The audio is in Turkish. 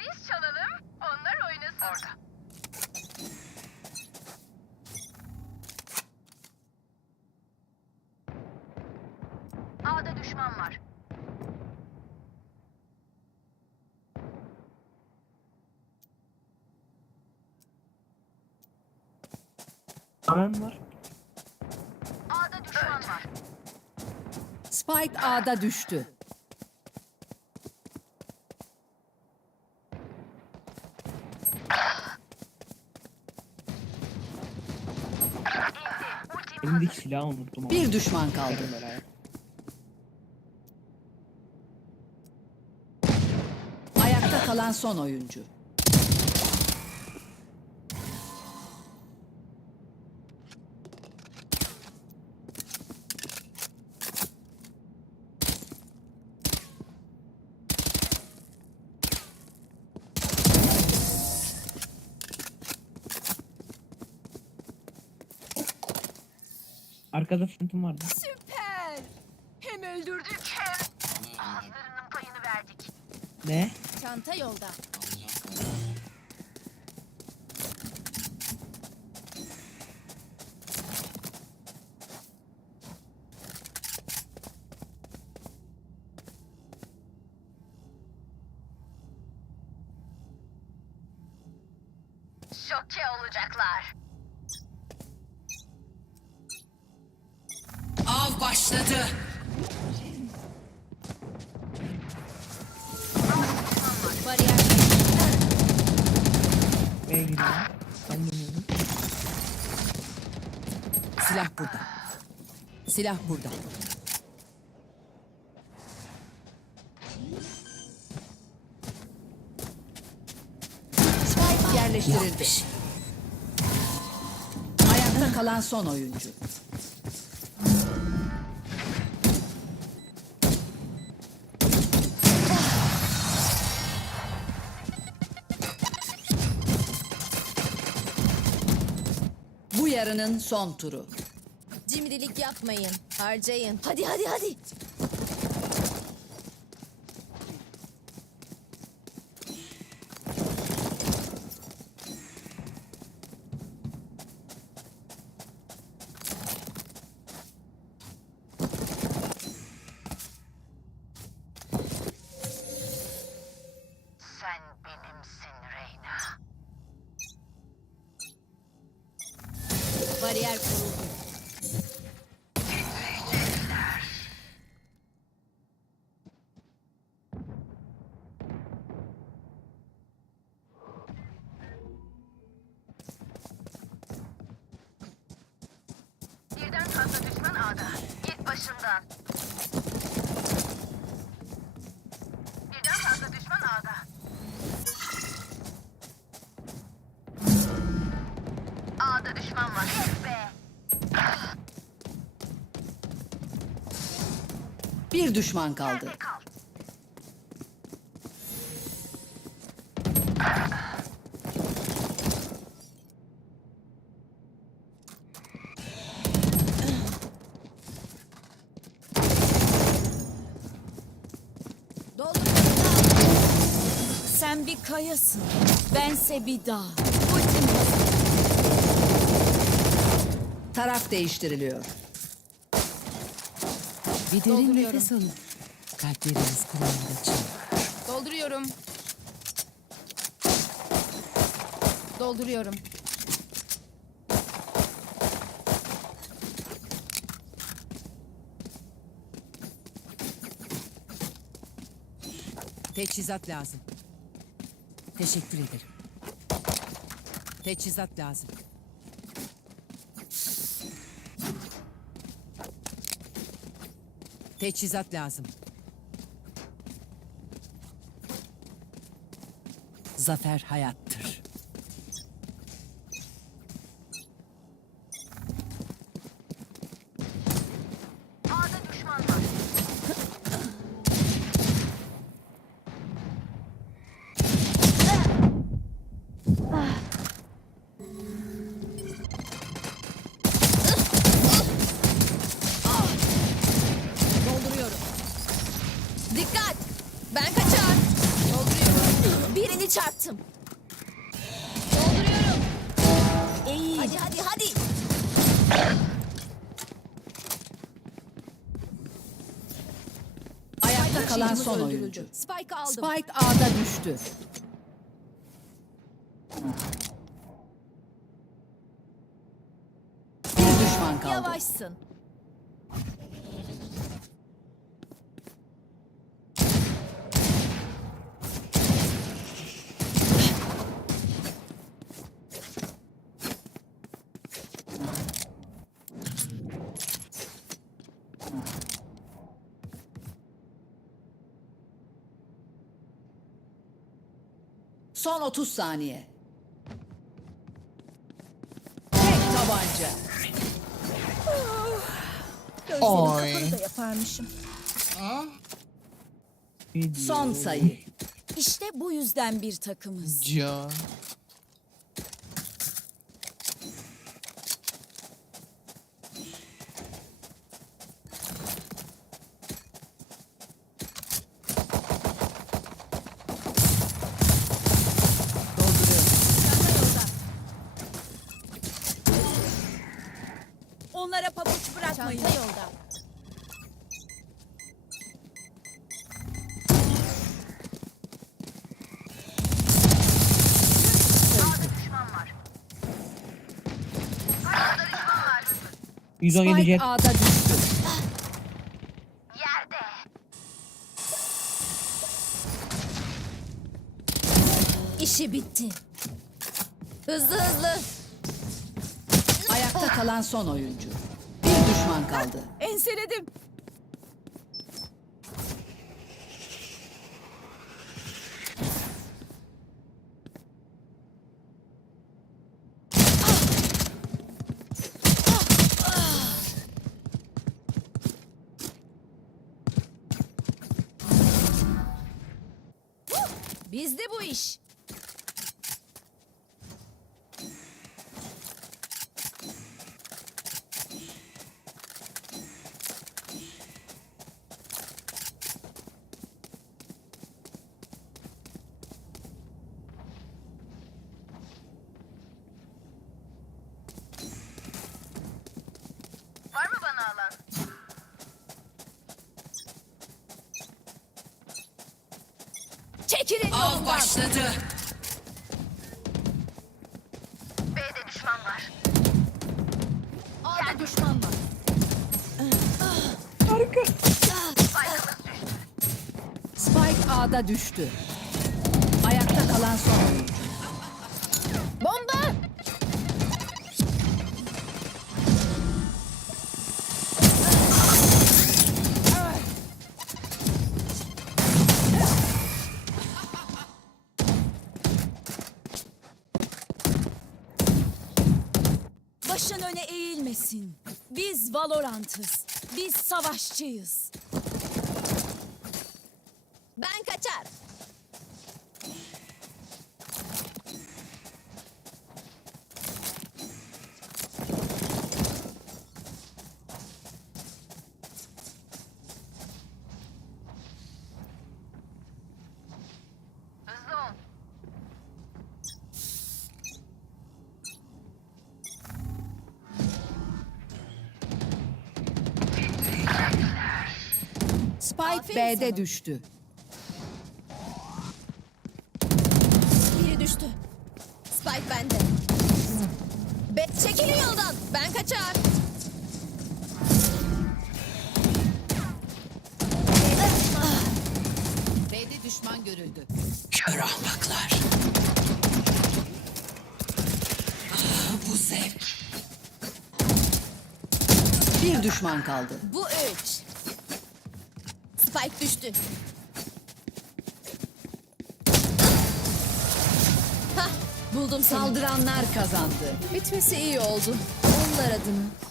Biz çalalım, onlar oynasın. Orada. A'da düşman var. Aran var. A'da düşman var. Spike A'da düştü. Elimdeki silahı unuttum. ama. Bir düşman kaldı. Belaya. Ayakta kalan son oyuncu. Arkada fıntım vardı. Süper. Hem öldürdük hem ağızlarının payını verdik. Ne? Çanta yolda. Şoke olacaklar. Av başladı. Bariyer. B'ye gidiyorum. Ben dönüyorum. Silah burada. Silah burada. Spike yerleştirildi. Ayakta kalan son oyuncu. Yarının son turu. Cimrilik yapmayın. Harcayın. Hadi hadi hadi. Fazla düşman A'da. Git başımdan. Birden fazla düşman A'da. A'da düşman var. Yes be. Bir düşman kaldı. Nerede kal? Sen bir kayasın. Bense bir dağ. Ultim hazır. Taraf değiştiriliyor. Bir derin Dolduruyorum. nefes alın. Kalpleriniz kulağında çın. Dolduruyorum. Dolduruyorum. Teçhizat lazım. Teşekkür ederim. Teçhizat lazım. Teçhizat lazım. Zafer hayattır. Ayakta kalan son oyuncu. Spike aldım. Spike A'da düştü. Bir düşman kaldı. Yavaşsın. Son 30 saniye. Tek tabanca. Gözlerimi kapalı da yaparmışım. Son sayı. İşte bu yüzden bir takımız. Ya. Onlara pabuç bırakmayın. Çanta yolda. Düşman var. Arkada düşman var. 117 Spike jet. A'da düştü. Yerde. İşi bitti. Hızlı hızlı. Kalan son oyuncu. Bir düşman kaldı. Enseledim. Bizde bu iş. Çekilin Av yolumdan. başladı. B'de düşman var. A'da düşman var. Harika. Spike'ımız düştü. Spike A'da düştü. Ayakta kalan son oyuncu. Eğilmesin. Biz Valorant'ız. Biz savaşçıyız. Ben kaçar. Spike Aferin B'de sana. düştü. Biri düştü. Spike bende. Be çekilin yoldan. Ben kaçar. B'de düşman görüldü. Kör ahmaklar. Ah, bu zevk. Bir düşman kaldı. Bu üç. Spike düştü. Hah, buldum seni. Saldıranlar kazandı. Bitmesi iyi oldu. Onlar adına.